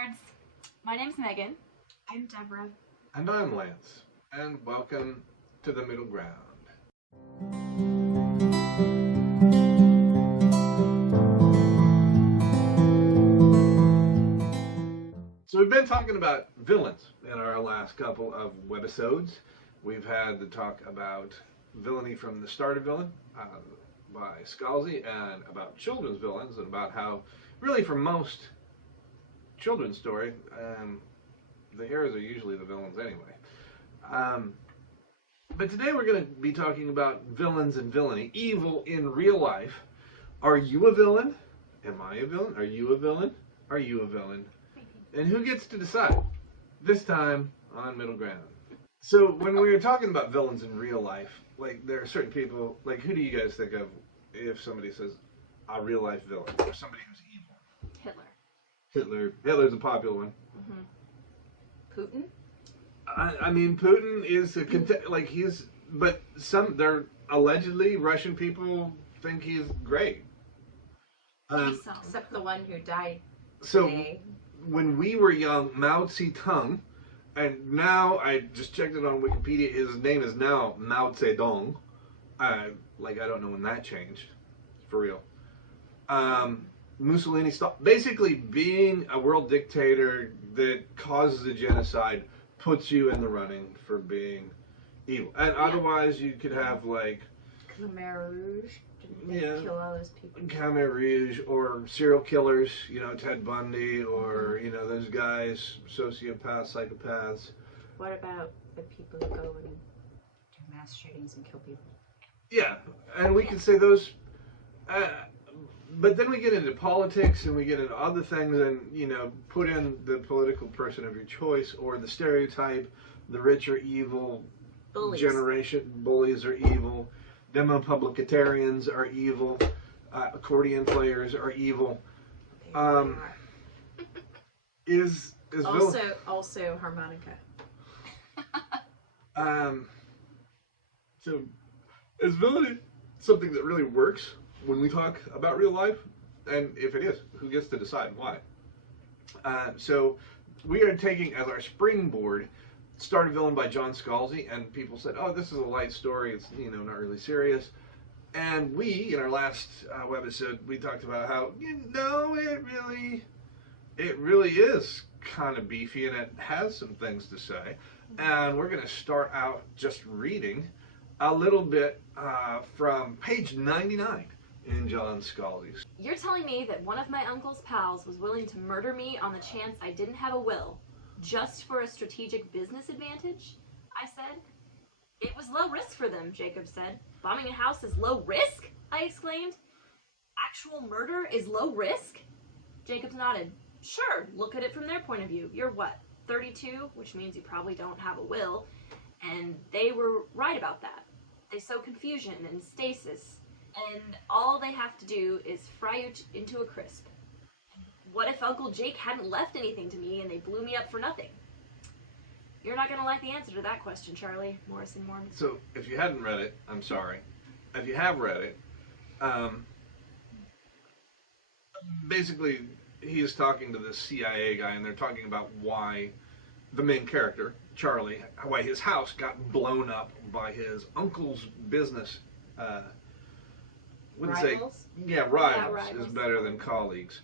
nerds. My name's Megan. I'm Deborah. And I'm Lance, and welcome to the Middle Ground. So we've been talking about villains in our last couple of webisodes. We've had the talk about Villainy from the Start of Villain by Scalzi, and about children's villains, and about how, really for most children's story, the heroes are usually the villains anyway. But today we're going to be talking about villains and villainy, evil in real life. Are you a villain? Am I a villain? Are you a villain? Are you a villain? And who gets to decide? This time on Middle Ground. So when we were talking about villains in real life, like there are certain people, like who do you guys think of if somebody says a real life villain or somebody who's evil? Hitler. Hitler's a popular one. Putin? I mean, Putin is but they're allegedly Russian people think he's great. Except the one who died So today. when we were young, Mao Zedong, and now I just checked it on Wikipedia, his name is now Mao Zedong. I don't know when that changed, for real. Mussolini stopped. Basically, being a world dictator that causes a genocide puts you in the running for being evil. And otherwise, you could have like Khmer Rouge. Didn't they kill all those people? Khmer Rouge, or serial killers, Ted Bundy, or, those guys, sociopaths, psychopaths. What about the people who go and do mass shootings and kill people? Yeah, and we could say those, but then we get into politics and we get into other things and, put in the political person of your choice, or the stereotype, the rich are evil, Bullies. generation, bullies are evil, demo-publicitarians are evil, accordion players are evil. Is also harmonica. So is villainy something that really works when we talk about real life? And if it is, who gets to decide why? So we are taking as our springboard Start a Villain by John Scalzi, and people said, oh, this is a light story, it's not really serious. And we, in our last webisode, we talked about how, it really is kind of beefy, and it has some things to say. And we're going to start out just reading a little bit from page 99 in John Scalzi's. You're telling me that one of my uncle's pals was willing to murder me on the chance I didn't have a will, just for a strategic business advantage? I said. It was low risk for them, Jacob said. Bombing a house is low risk? I exclaimed. Actual murder is low risk? Jacob nodded. Sure, look at it from their point of view. You're what, 32? Which means you probably don't have a will. And they were right about that. They sow confusion and stasis, and all they have to do is fry you into a crisp. What if Uncle Jake hadn't left anything to me and they blew me up for nothing? You're not going to like the answer to that question, Charlie, Morrison warned. So, if you hadn't read it, I'm sorry. If you have read it, basically, he's talking to the CIA guy, and they're talking about why the main character, Charlie, why his house got blown up by his uncle's business. Rivals? Rivals is better than colleagues.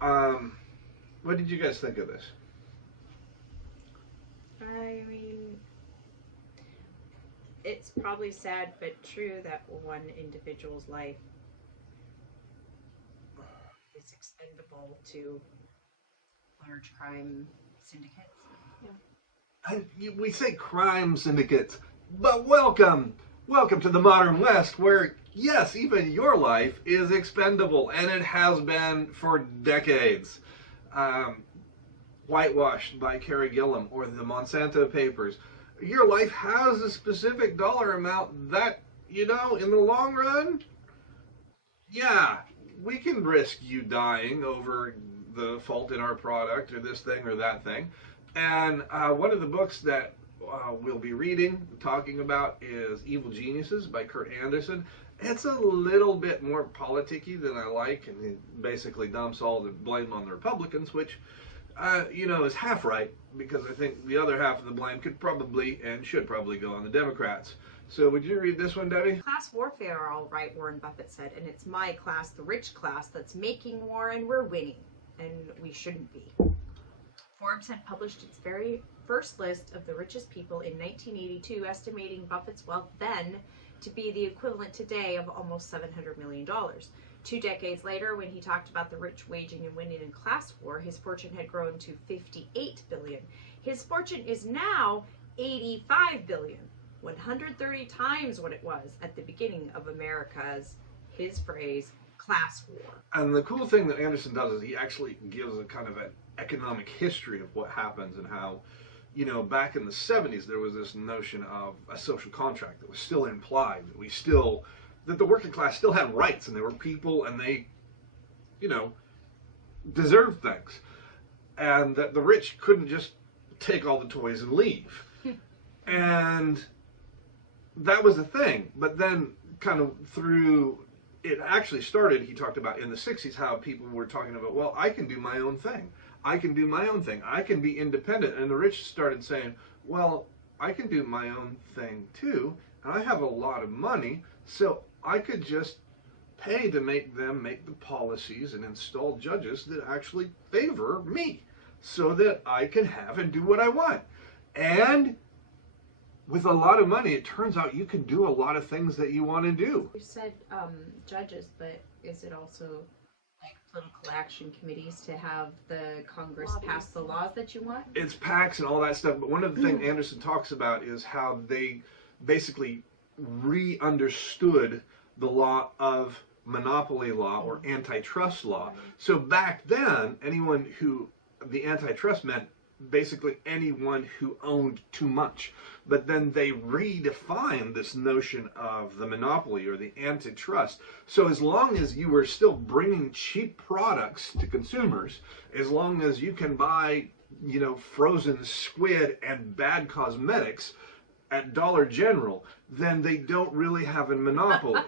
What did you guys think of this? I mean, it's probably sad but true that one individual's life is expendable to large crime syndicates. We say crime syndicates, but welcome to the modern West, where, yes, even your life is expendable, and it has been for decades. Whitewashed by Carrie Gilliam or the Monsanto Papers. Your life has a specific dollar amount that, in the long run, we can risk you dying over the fault in our product or this thing or that thing. And one of the books that we'll be reading, talking about, is Evil Geniuses by Kurt Anderson. It's a little bit more politicky than I like, and he basically dumps all the blame on the Republicans, which is half right, because I think the other half of the blame could probably and should probably go on the Democrats. So would you read this one, Debbie? Class warfare are all right, Warren Buffett said, and it's my class, the rich class, that's making war and we're winning, and we shouldn't be. Forbes had published its very first list of the richest people in 1982, estimating Buffett's wealth then to be the equivalent today of almost $700 million. 2 decades later, when he talked about the rich waging and winning in class war, his fortune had grown to $58 billion. His fortune is now $85 billion, 130 times what it was at the beginning of America's, his phrase, class war. And the cool thing that Anderson does is he actually gives a kind of an economic history of what happens and how, back in the 70s, there was this notion of a social contract that was still implied, that the working class still had rights, and they were people, and they, deserved things. And that the rich couldn't just take all the toys and leave. And that was a thing. But then kind of through, it actually started, he talked about in the 60s, how people were talking about, well, I can do my own thing. I can do my own thing. I can be independent. And the rich started saying, well, I can do my own thing too. And I have a lot of money, so I could just pay to make them make the policies and install judges that actually favor me so that I can have and do what I want. And with a lot of money, it turns out you can do a lot of things that you want to do. You said judges, but is it also like political action committees to have the Congress pass the laws that you want? It's PACs and all that stuff, but one of the things Anderson talks about is how they basically re-understood the law of monopoly law or antitrust law. So back then, the antitrust meant basically anyone who owned too much. But then they redefined this notion of the monopoly or the antitrust. So as long as you were still bringing cheap products to consumers, as long as you can buy, frozen squid and bad cosmetics at Dollar General, then they don't really have a monopoly,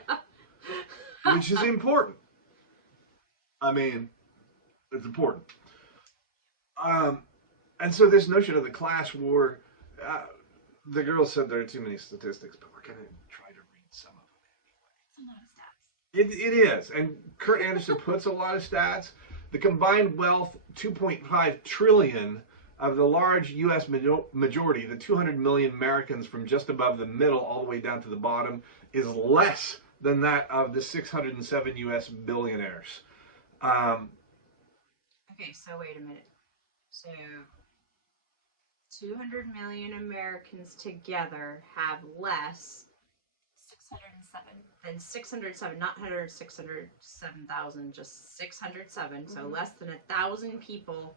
which is important. I mean, it's important. And so this notion of the class war, the girl said there are too many statistics, but we're going to try to read some of them anyway. It's a lot of stats. It is. And Kurt Anderson puts a lot of stats. The combined wealth, 2.5 trillion of the large U.S. majority, the 200 million Americans from just above the middle all the way down to the bottom, is less than that of the 607 U.S. billionaires. Okay, so wait a minute. So 200 million Americans together have less 607. than 607, not 607,000, just 607. So less than 1,000 people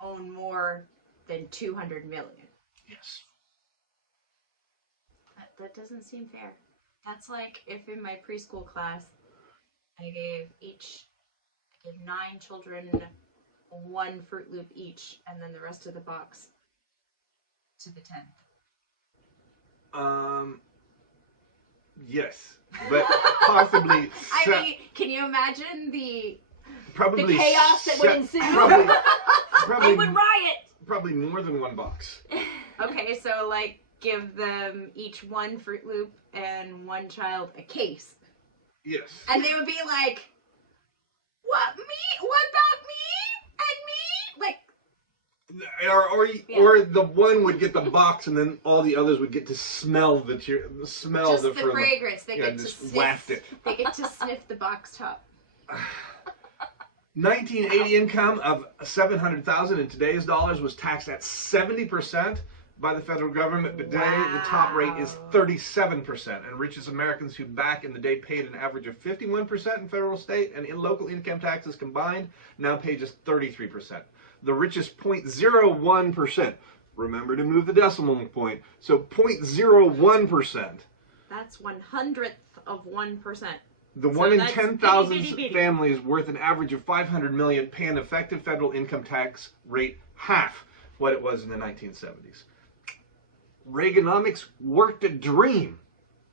own more than 200 million. Yes. That doesn't seem fair. That's like if in my preschool class I gave 9 children 1 Fruit Loop each, and then the rest of the box to the 10th. Yes, but possibly. I mean, can you imagine the chaos that would ensue? Probably They would riot. Probably more than 1 box. Okay, so like give them each 1 Fruit Loop and 1 child a case. Yes. And they would be like, "What me? What about me and me?" Like, or the one would get the box, and then all the others would get to smell the fragrance. They get to just sniff. waft it. They get to sniff the box top. 1980 income of 700,000 in today's dollars was taxed at 70% by the federal government. But today, the top rate is 37%. And richest Americans who back in the day paid an average of 51% in federal, state, and in local income taxes combined now pay just 33%. The richest 0.01%. Remember to move the decimal point. So 0.01%. That's 1/100th of 1%. The 1 in 10,000 families worth an average of 500 million pay an effective federal income tax rate half what it was in the 1970s. Reaganomics worked a dream.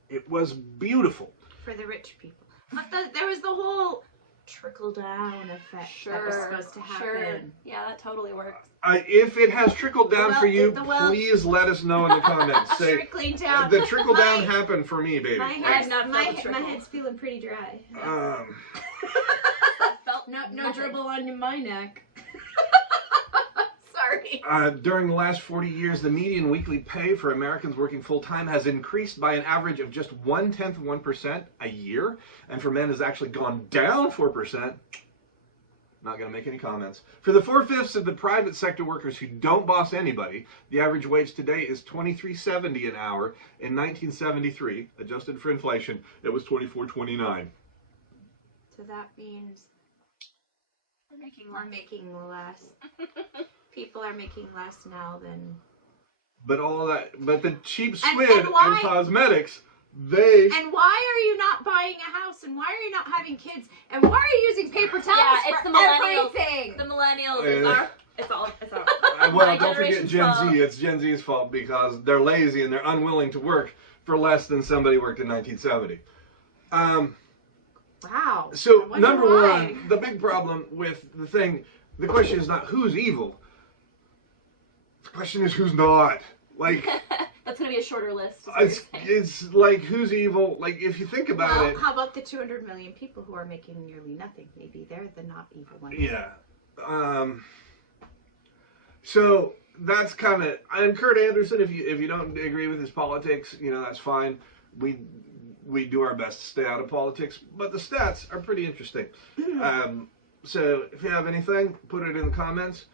It was beautiful. For the rich people. But there was the whole trickle-down effect that was supposed to happen. Sure. Yeah, that totally works. If it has trickled down for you, please let us know in the comments. Say, trickling down. The trickle down happened for me, baby. My head's feeling pretty dry. Felt No dribble on my neck. Sorry. During the last 40 years, the median weekly pay for Americans working full-time has increased by an average of just 0.1% a year, and for men has actually gone down 4%. Not going to make any comments. For the 4/5 of the private sector workers who don't boss anybody, the average wage today is $23.70 an hour. In 1973, adjusted for inflation, it was $24.29. So that means we're making less. People are making less now than. But the cheap squid and cosmetics, they. And why are you not buying a house? And why are you not having kids? And why are you using paper towels it's for the millennials. everything? The millennials. It's all. Well, don't forget Gen Z. It's Gen Z's fault because they're lazy and they're unwilling to work for less than somebody worked in 1970. Wow. So number one, the big problem with the question is not who's evil. The question is who's not. Like that's gonna be a shorter list. It's like who's evil. Like if you think about it. How about the 200 million people who are making nearly nothing? Maybe they're the not evil ones. Yeah. So that's kind of. And Kurt Anderson, if you don't agree with his politics, that's fine. We do our best to stay out of politics, but the stats are pretty interesting. So if you have anything, put it in the comments.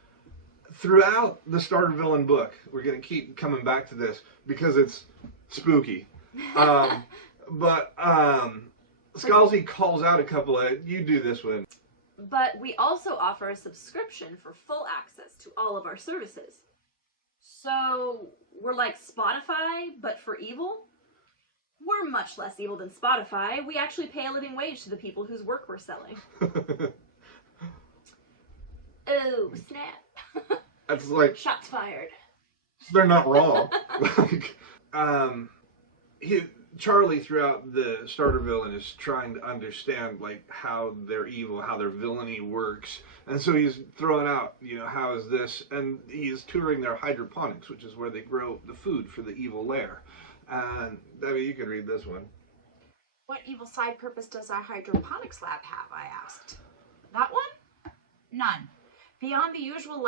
Throughout the Starter Villain book, we're going to keep coming back to this because it's spooky. But Scalzi calls out a couple of, you do this one. But we also offer a subscription for full access to all of our services. So we're like Spotify, but for evil. We're much less evil than Spotify. We actually pay a living wage to the people whose work we're selling. Oh, snap. That's like... Shots fired. They're not wrong. Charlie, throughout the Starter Villain, is trying to understand, like, how they're evil, how their villainy works. And so he's throwing out, how is this? And he's touring their hydroponics, which is where they grow the food for the evil lair. And Debbie, you can read this one. What evil side purpose does our hydroponics lab have, I asked. That one? None. Beyond the usual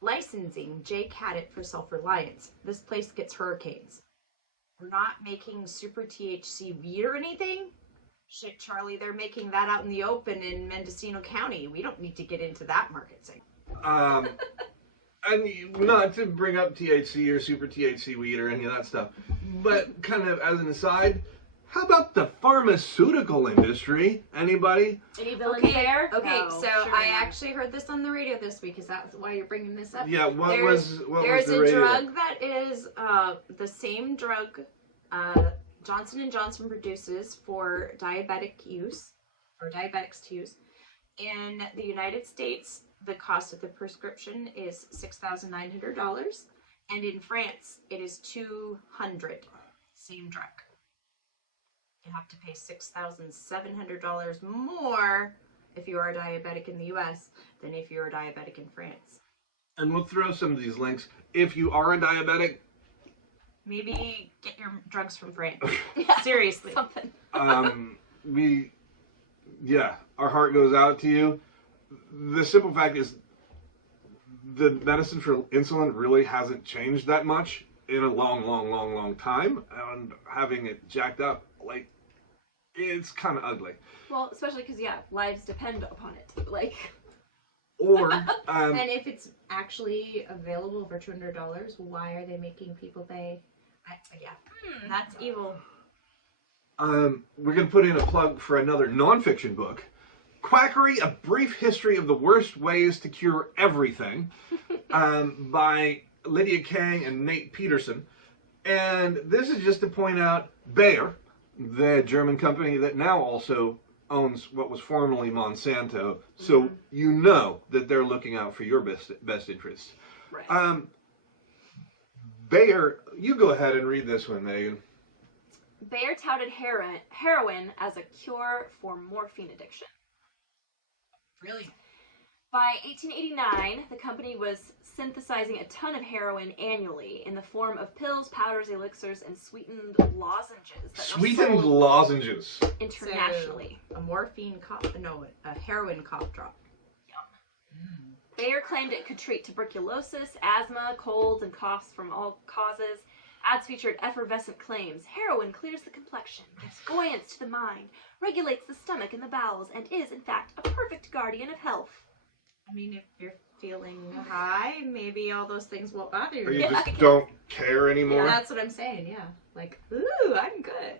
licensing, Jake had it for self-reliance. This place gets hurricanes. We're not making super THC weed or anything? Shit, Charlie, they're making that out in the open in Mendocino County. We don't need to get into that market segment. And not to bring up THC or super THC weed or any of that stuff, but kind of as an aside, how about the pharmaceutical industry? Anybody? Any villains there? Okay, No, so I actually heard this on the radio this week. Is that why you're bringing this up? Yeah, what there's was the radio? There's a drug that is the same drug Johnson & Johnson produces for diabetic use, or diabetics to use. In the United States, the cost of the prescription is $6,900, and in France, it is $200. Same drug. You have to pay $6,700 more if you are a diabetic in the U.S. than if you're a diabetic in France. And we'll throw some of these links. If you are a diabetic, maybe get your drugs from France. Seriously. Something. Our heart goes out to you. The simple fact is the medicine for insulin really hasn't changed that much in a long time. And having it jacked up, like, it's kind of ugly. Well, especially because, lives depend upon it. Like... Or, and if it's actually available for $200, why are they making people pay? That's evil. We're going to put in a plug for another nonfiction book, Quackery, A Brief History of the Worst Ways to Cure Everything, by Lydia Kang and Nate Peterson. And this is just to point out Bayer, the German company that now also owns what was formerly Monsanto, so you know that they're looking out for your best interests. Right. Bayer, you go ahead and read this one, Megan. Bayer touted heroin as a cure for morphine addiction. Brilliant. By 1889, the company was synthesizing a ton of heroin annually in the form of pills, powders, elixirs, and sweetened lozenges that Sweetened were sold lozenges. internationally. So, a heroin cough drop. Bayer claimed it could treat tuberculosis, asthma, colds, and coughs from all causes. Ads featured effervescent claims. Heroin clears the complexion, gives buoyance to the mind, regulates the stomach and the bowels, and is, in fact, a perfect guardian of health. I mean, if you're feeling high, maybe all those things won't bother you. Or you just don't care anymore. Yeah, that's what I'm saying, yeah. Like, ooh, I'm good.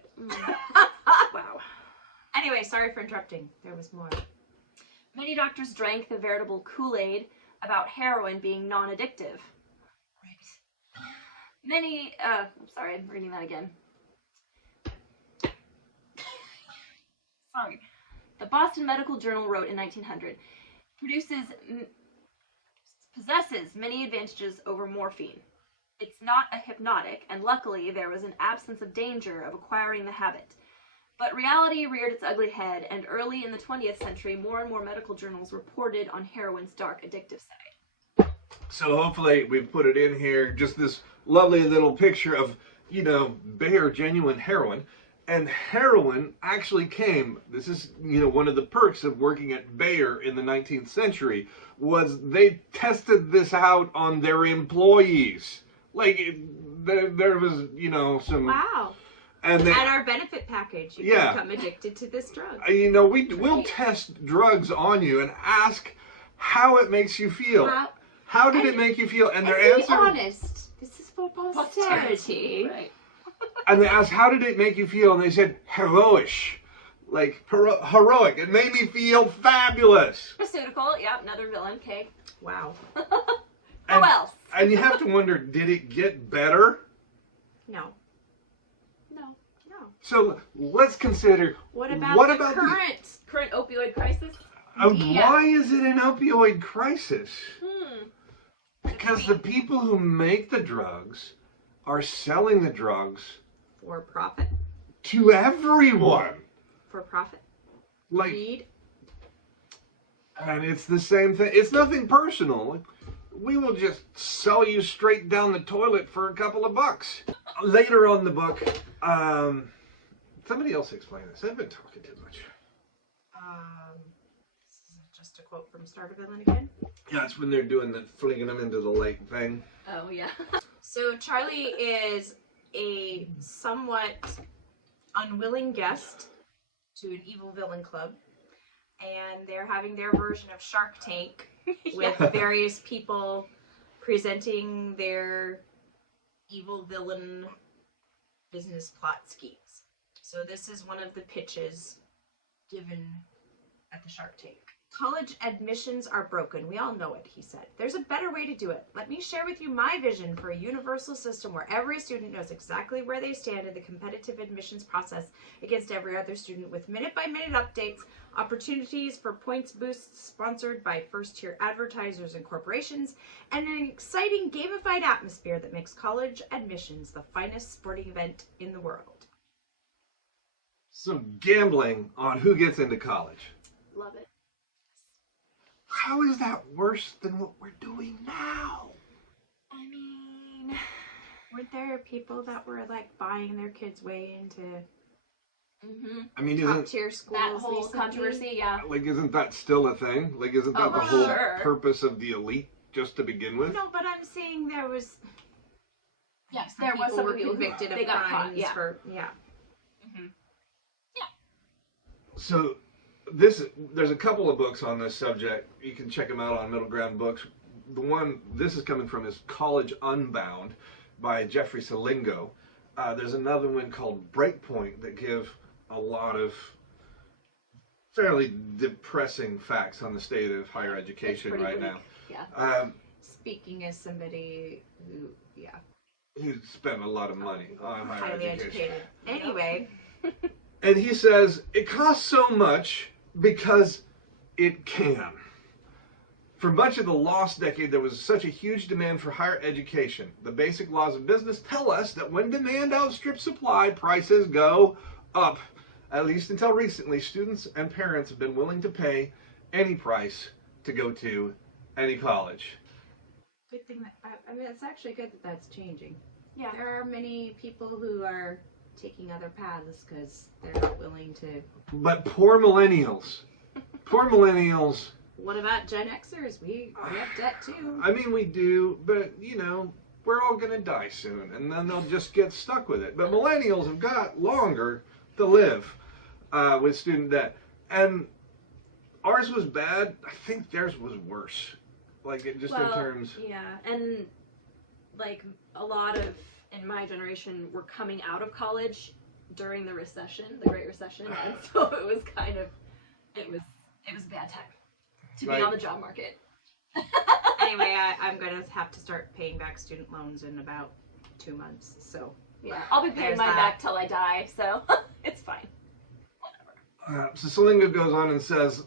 Wow. Anyway, sorry for interrupting. There was more. Many doctors drank the veritable Kool-Aid about heroin being non-addictive. Sorry, I'm reading that again. Sorry. The Boston Medical Journal wrote in 1900, possesses many advantages over morphine. It's not a hypnotic, and luckily there was an absence of danger of acquiring the habit. But reality reared its ugly head, and early in the 20th century, more and more medical journals reported on heroin's dark addictive side. So hopefully we put it in here, just this lovely little picture of, Bayer genuine heroin. And heroin actually came, this is, one of the perks of working at Bayer in the 19th century, was they tested this out on their employees. Like, there was, some... Wow. And our benefit package, you can become addicted to this drug. We'll test drugs on you and ask how it makes you feel. How did it make you feel? And their answer... Be honest. This is for posterity. Right. And they asked, how did it make you feel? And they said, heroish. Like, heroic. It made me feel fabulous. Pharmaceutical, yeah, another villain, okay. Wow. Who else? And you have to wonder, did it get better? No. So let's consider... What about the current opioid crisis? Why is it an opioid crisis? Because the people who make the drugs are selling the drugs... For profit. To everyone. For profit. Like... Greed. And it's the same thing. It's nothing personal. We will just sell you straight down the toilet for a couple of bucks. Later on in the book, somebody else explain this. I've been talking too much. This is just a quote from Start of Villainy again. Yeah, it's when they're doing the flinging them into the lake thing. Oh, yeah. So Charlie is a somewhat unwilling guest to an evil villain club. And they're having their version of Shark Tank with various people presenting their evil villain business plot schemes. So this is one of the pitches given at the Shark Tank. College admissions are broken. We all know it, he said. There's a better way to do it. Let me share with you my vision for a universal system where every student knows exactly where they stand in the competitive admissions process against every other student, with minute-by-minute updates, opportunities for points boosts sponsored by first-tier advertisers and corporations, and an exciting gamified atmosphere that makes college admissions the finest sporting event in the world. Some gambling on who gets into college. Love it. How is that worse than what we're doing now? I mean... Weren't there people that were like buying their kids' way into I mean, top-tier schools? That whole recently? controversy, yeah. Like, isn't that still a thing? Like, isn't that the whole purpose of the elite just to begin with? No, but I'm saying there was... Yes, some there was people some were people convicted of they got crimes caught, yeah. for... Yeah. So, there's a couple of books on this subject. You can check them out on Middle Ground Books. The one this is coming from is College Unbound by Jeffrey Salingo. There's another one called Breakpoint that give a lot of fairly depressing facts on the state of higher education right now. Yeah. Speaking as somebody who, Who spent a lot of money on higher highly education. educated. Anyway. And he says, it costs so much because it can. For much of the lost decade, there was such a huge demand for higher education. The basic laws of business tell us that when demand outstrips supply, prices go up. At least until recently, students and parents have been willing to pay any price to go to any college. Good thing that, I mean, it's actually good that that's changing. Yeah. There are many people who are taking other paths because they're not willing to. But poor millennials. Poor millennials. What about Gen Xers? We have debt too. I mean, we do, but, you know, we're all going to die soon, and then they'll just get stuck with it. But millennials have got longer to live with student debt. And ours was bad. I think theirs was worse. Like, it just in terms... Yeah, and, like, a lot of, in my generation, were coming out of college during the recession, the Great Recession, and so it was kind of, it was a bad time to be on the job market. Anyway, I'm going to have to start paying back student loans in about 2 months, so... Yeah, I'll be paying mine back till I die, so it's fine. So Salinga goes on and says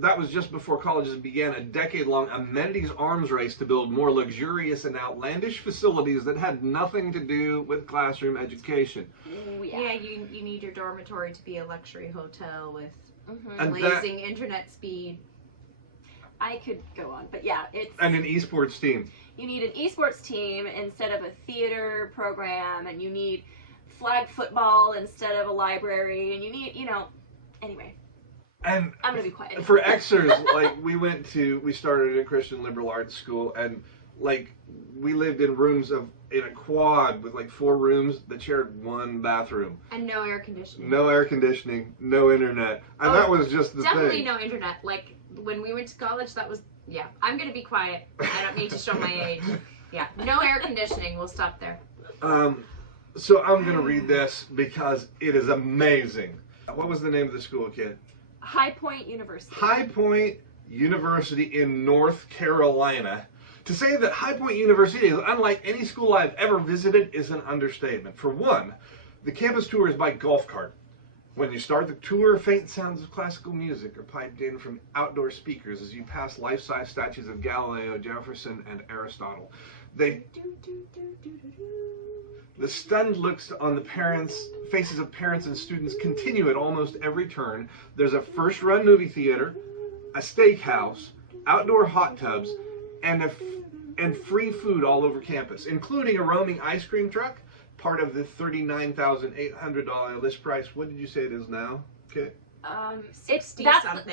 that was just before colleges began a decade-long amenities arms race to build more luxurious and outlandish facilities that had nothing to do with classroom education. Ooh, yeah, you need your dormitory to be a luxury hotel with and blazing internet speed. I could go on, but yeah, it's... And an esports team. You need an esports team instead of a theater program, and you need flag football instead of a library, and you need, you know, anyway. And I'm gonna be quiet. For Xers, like, we started a Christian liberal arts school, and, like, we lived in rooms in a quad with, like, 4 rooms that shared 1 bathroom. And no air conditioning. No air conditioning, no internet. And that was just the definitely thing. no internet. Like, when we went to college, that was, yeah. I'm gonna be quiet. I don't need to show my age. Yeah, no air conditioning. We'll stop there. So I'm gonna read this because it is amazing. What was the name of the school, kid? High Point University. High Point University in North Carolina. To say that High Point University is unlike any school I've ever visited is an understatement. For one, the campus tour is by golf cart. When you start the tour, faint sounds of classical music are piped in from outdoor speakers as you pass life-size statues of Galileo, Jefferson, and Aristotle. The stunned looks on the faces of parents and students continue at almost every turn. There's a first-run movie theater, a steakhouse, outdoor hot tubs, and free food all over campus, including a roaming ice cream truck, part of the $39,800 list price. What did you say it is now? Okay. 60 something.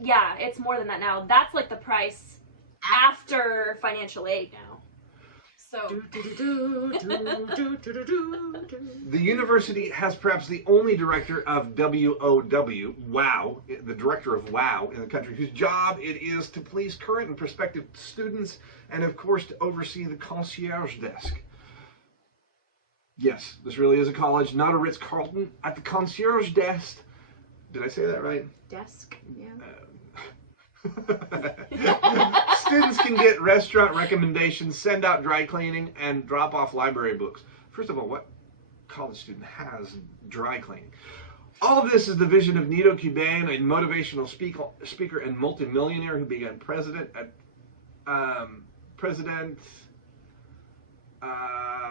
Yeah, it's more than that now. That's like the price after financial aid now. So the university has perhaps the only director of WOW, WOW, the director of WOW in the country, whose job it is to please current and prospective students and, of course, to oversee the concierge desk. Yes, this really is a college, not a Ritz-Carlton. At the concierge desk, did I say that right? Desk, yeah. Students can get restaurant recommendations, send out dry cleaning, and drop off library books. First of all, what college student has dry cleaning? All of this is the vision of Nito Cuban, a motivational speaker and multimillionaire who began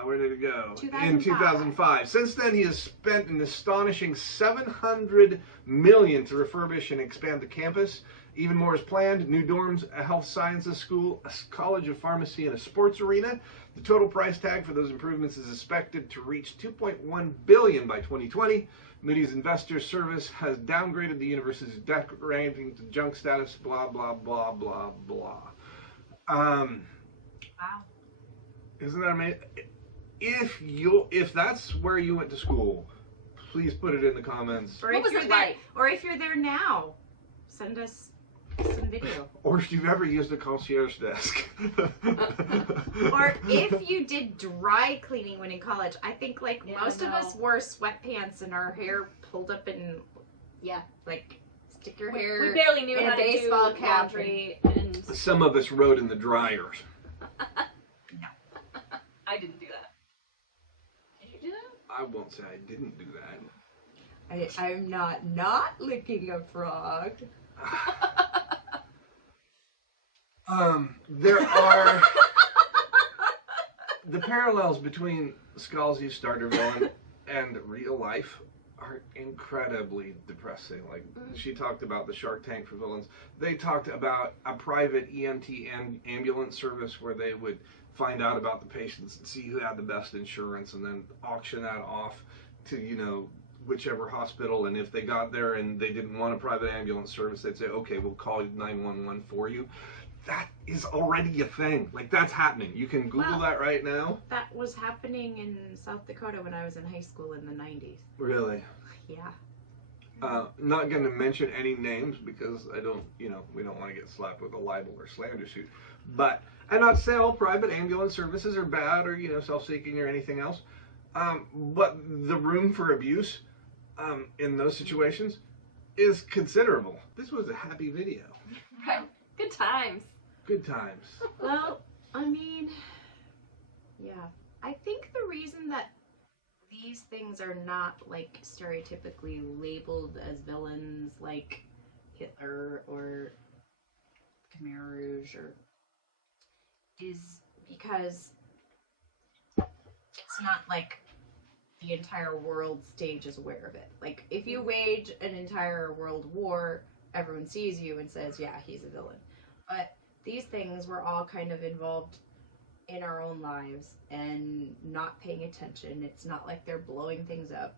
where did it go? 2005. In 2005. Since then, he has spent an astonishing $700 million to refurbish and expand the campus. Even more is planned: new dorms, a health sciences school, a college of pharmacy, and a sports arena. The total price tag for those improvements is expected to reach $2.1 billion by 2020. Moody's Investors Service has downgraded the university's debt ranking to junk status. Blah blah blah blah blah. Wow. Isn't that amazing? If that's where you went to school, please put it in the comments. Or if you're there, or if you're there now, send us some video. Or if you've ever used a concierge desk. Or if you did dry cleaning when in college. I think most of us wore sweatpants and our hair pulled up and like stick your hair. We barely knew in how a to baseball do cap laundry, and Some of us rode in the dryers. No. I didn't do that. Did you do that? I won't say I didn't do that. I'm not licking a frog. There are the parallels between Scalzi's starter villain and real life are incredibly depressing. Like, she talked about the Shark Tank for villains. They talked about a private EMT ambulance service where they would find out about the patients and see who had the best insurance and then auction that off to, you know, whichever hospital. And if they got there and they didn't want a private ambulance service, they'd say, okay, we'll call 911 for you. That is already a thing. Like, that's happening. You can Google that right now. That was happening in South Dakota when I was in high school in the 90s. Really? Yeah. Not going to mention any names because I don't, you know, we don't want to get slapped with a libel or slander suit. But, and not say all private ambulance services are bad or, you know, self-seeking or anything else. But the room for abuse in those situations is considerable. This was a happy video. Right. Good times. Good times. Well, I mean, yeah. I think the reason that these things are not, like, stereotypically labeled as villains like Hitler or Khmer Rouge is because it's not like the entire world stage is aware of it. Like, if you wage an entire world war, everyone sees you and says, yeah, he's a villain. But these things were all kind of involved in our own lives and not paying attention. It's not like they're blowing things up.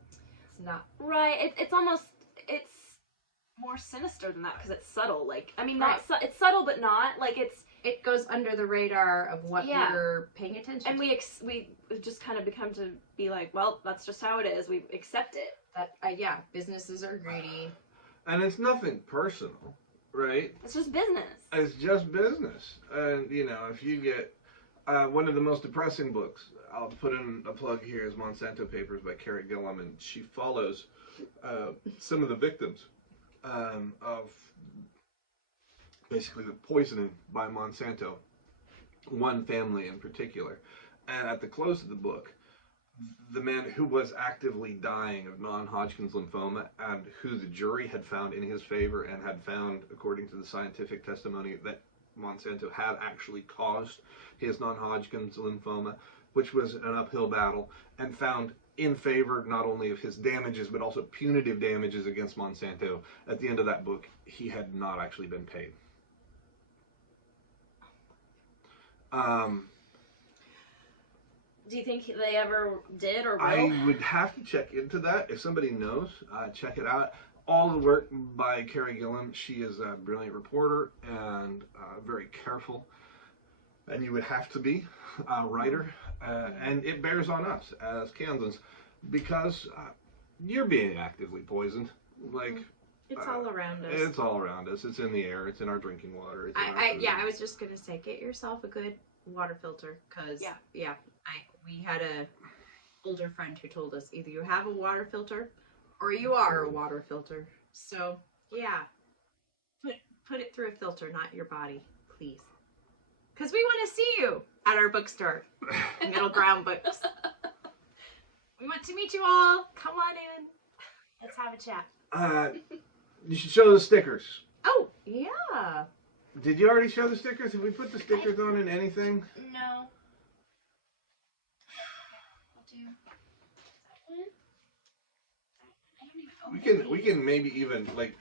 It's not... Right. It's almost... It's more sinister than that because it's subtle. Like, I mean, Right. it's subtle, but not. Like, It goes under the radar of what we're paying attention and to. we just kind of become to be like, well, that's just how it is. We accept it. That, yeah, businesses are greedy. And it's nothing personal, right? It's just business. It's just business. And, you know, if you get one of the most depressing books, I'll put in a plug here, is Monsanto Papers by Carrie Gillum, and she follows some of the victims of basically the poisoning by Monsanto, one family in particular. And at the close of the book, the man who was actively dying of non-Hodgkin's lymphoma and who the jury had found in his favor and had found, according to the scientific testimony, that Monsanto had actually caused his non-Hodgkin's lymphoma, which was an uphill battle, and found in favor not only of his damages but also punitive damages against Monsanto. At the end of that book, he had not actually been paid. Do you think they ever did or will? I would have to check into that. If somebody knows, check it out. All the work by Carrie Gillum. She is a brilliant reporter and very careful. And you would have to be a writer. And it bears on us as Kansans because you're being actively poisoned. Like, It's all around us. it's all around us. It's in the air. It's in our drinking water. It's in our food. I was just gonna say, get yourself a good water filter, cause we had a older friend who told us either you have a water filter or you are a water filter. So yeah, put it through a filter, not your body, please, cause we want to see you at our bookstore, Middle Ground Books. We want to meet you all. Come on in. Let's have a chat. You should show the stickers. Oh yeah. Did you already show the stickers? Have we put the stickers on in anything? No. I'll do that one. I don't even We can maybe even like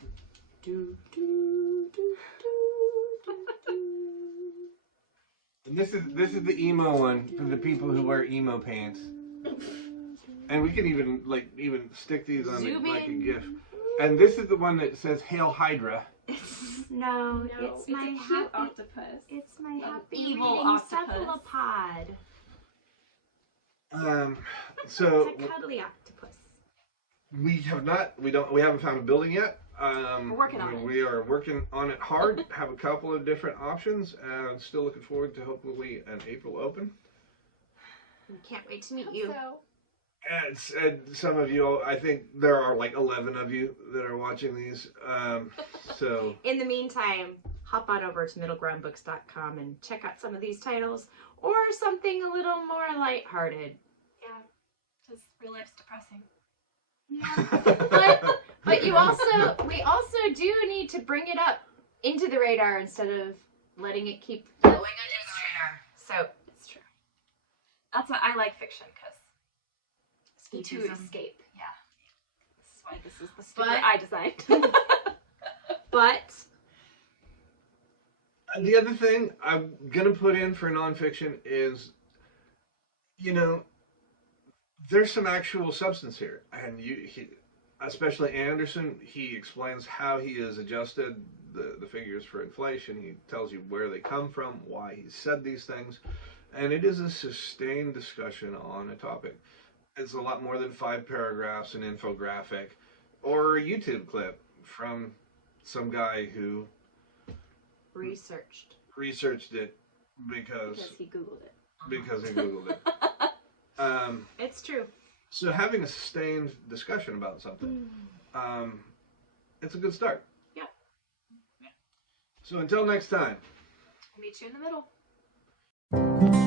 And this is the emo one for the people who wear emo pants. And we can even stick these on like a GIF. And this is the one that says Hail Hydra. No, it's my a cute happy octopus. It's my happy evil reading octopus. cephalopod. So It's a cuddly octopus. we haven't found a building yet. We're working on it. We are working on it hard. Have a couple of different options, and still looking forward to hopefully an April open. We can't wait to meet you. So. And some of you, I think there are like 11 of you that are watching these. So In the meantime, hop on over to middlegroundbooks.com and check out some of these titles or something a little more lighthearted. Yeah, because real life's depressing. Yeah. But we also do need to bring it up into the radar instead of letting it keep going under the radar. So It's true. That's why I like fiction, because to escapism. escape. Yeah. why this is the sticker But- I designed. But The other thing I'm gonna put in for nonfiction is, there's some actual substance here, and especially Anderson, he explains how he has adjusted the figures for inflation. He tells you where they come from, why he said these things, and it is a sustained discussion on a topic. It's a lot more than 5 paragraphs, an infographic, or a YouTube clip from some guy who researched it because Because he Googled it. he Googled it. It's true. So having a sustained discussion about something, it's a good start. Yeah. So until next time. Meet you in the middle.